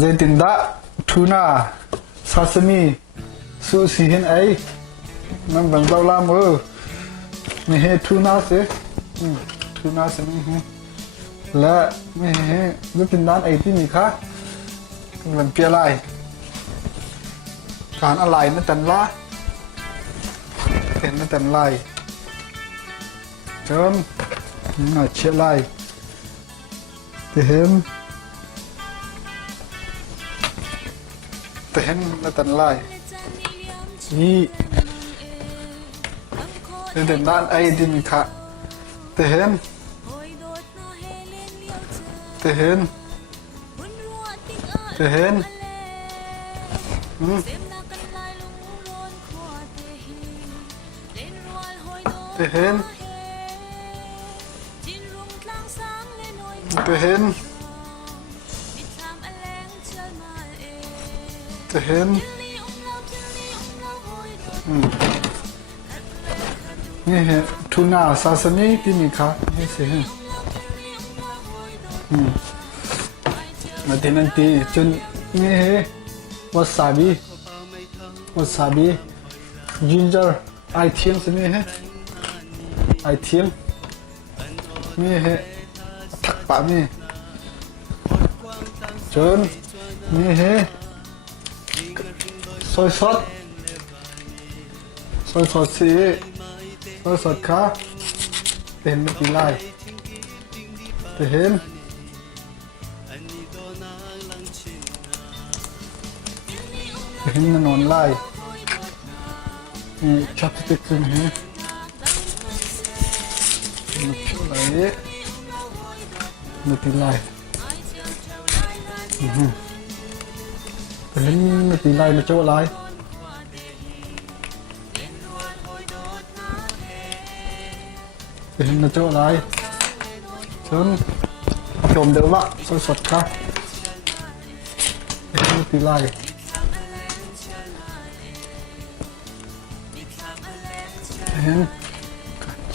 zaitinda tuna sesame sushi hin ai nam bang tao lam mi he tuna se tuna se mi he la mi he zaitindan ai ti mi khaมันเปียไรการอะไรนั่นแต่ละเห็นนั่นแต่ไรเชิญหน่อยเชี่ยไรเห็นนั่นแต่ไรนี่เด่นด้านไอ้ดินค่ะเห็นเห็นเห็นเห็นเห็นเห็นนี่เห็นทูน่าซาซิมิที่มีค่ะนี่สิมาที่นั่นตีจนนี่เฮวาซาบิจินเจอร์ไอเทียมสินี่เฮไอเทียมนี่เฮทักปะนี่จนนี่เฮซอยสดสิซอยสดค่ะเห็นไม่กี่ไล่เห็นนอนไล่ชับสติกขึ้นฮะมันผิวไหลมันตีไล่เห็นมันตีไล่มันโจ้ไล่เห็นมันโจ้ไล่จนจมเดือดวะสดค่ะเห็นมันตีไล่เห็น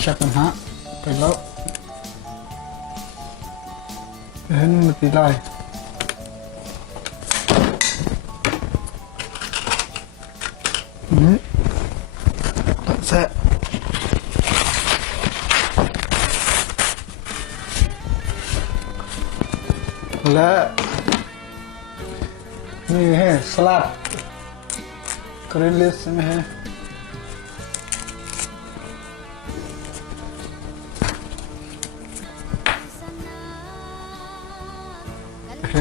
ชักกันฮะไปแล้วเห็นมันตีไล่แสะและนี่ฮะสลัดกรีนลิสใช่ไหมฮะเ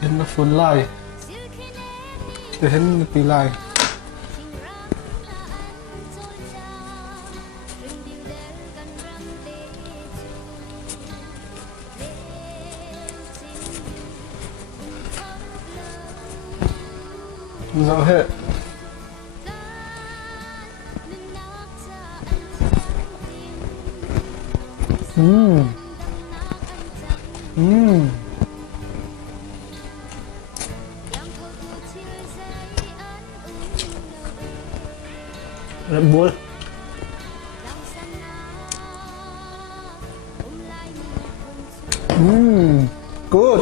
ห็นมาฝนไล่เห็นมาตีไล่เราเห็นRed Bull good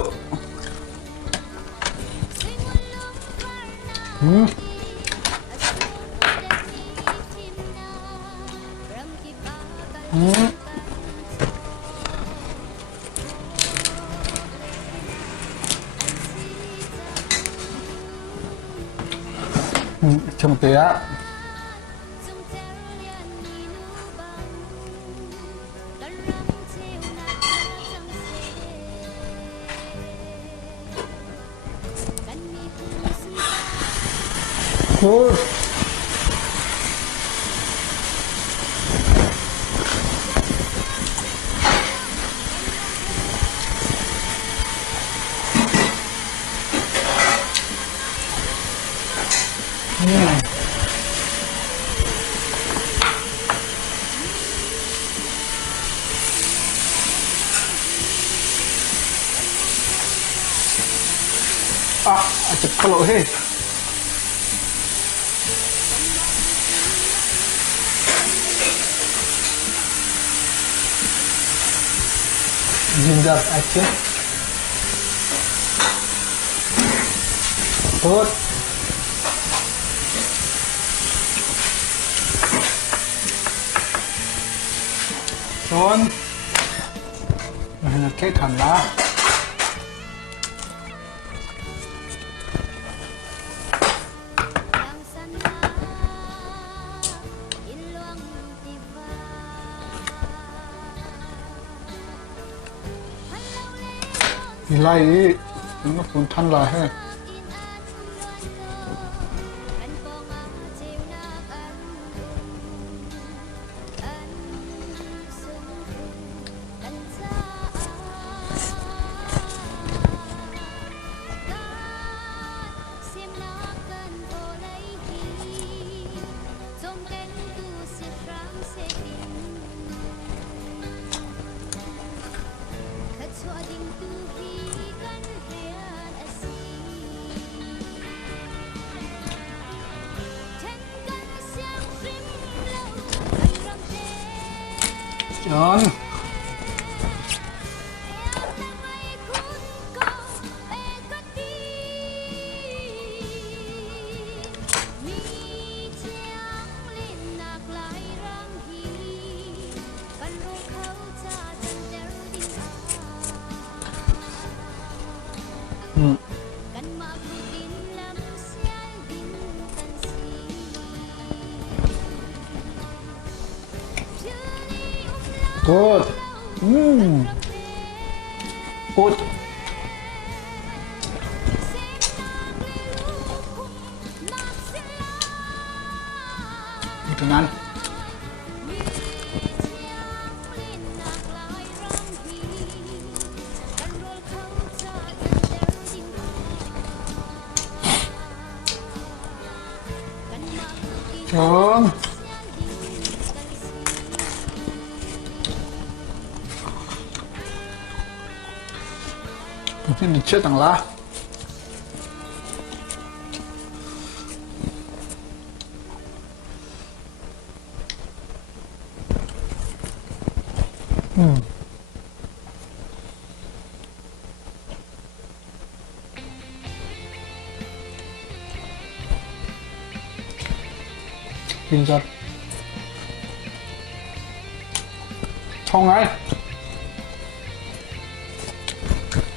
chồng tía good cepet hei ginger action tốt trốn này là cái thằng lá lại nó cũng thanh lại ha John tốt tốt từng ăn Trốn mình chết thằng lá kinh doanh không ấy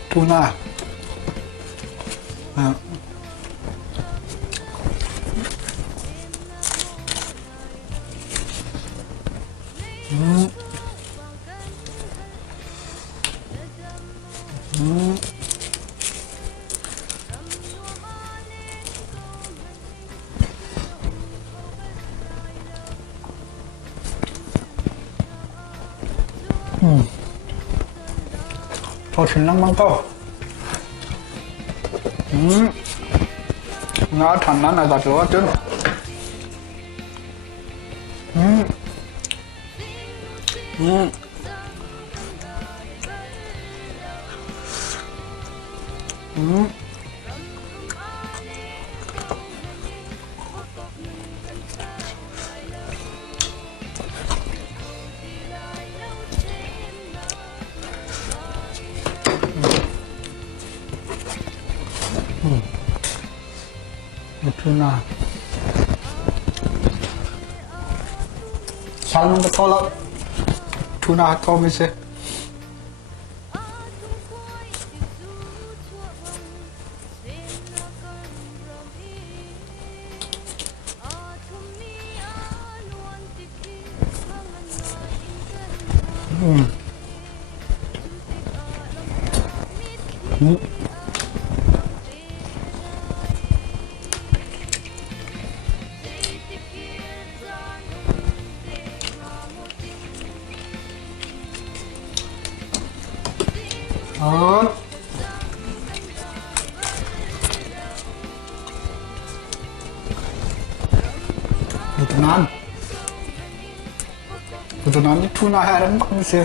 tuna à. Thôi xin lắng măng to nó thành nó là chỗ chứ tuna salmon the color tuna come se Đó. Betul tuna haram kau mesti.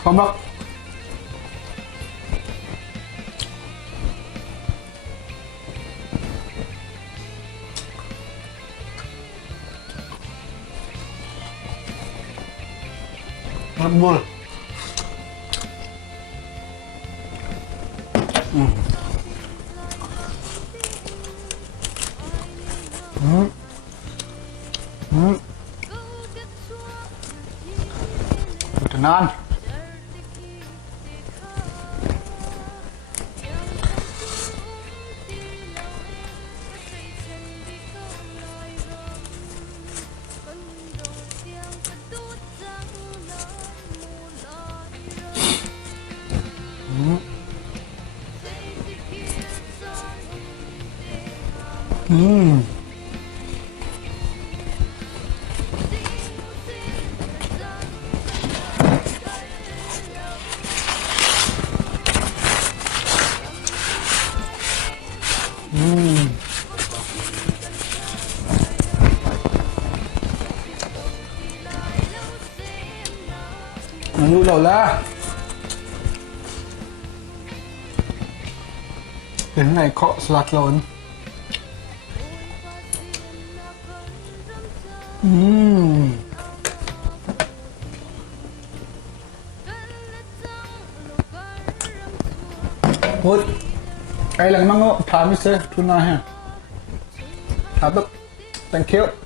ขอบอกน้ำมันดูแต่นานอายุเราละเห็นไหนเคาะสลักโลนโอ้ยไอ้หลังมังโง่ถามมิสเตอร์ทุนนาฮะถามแบบ thank you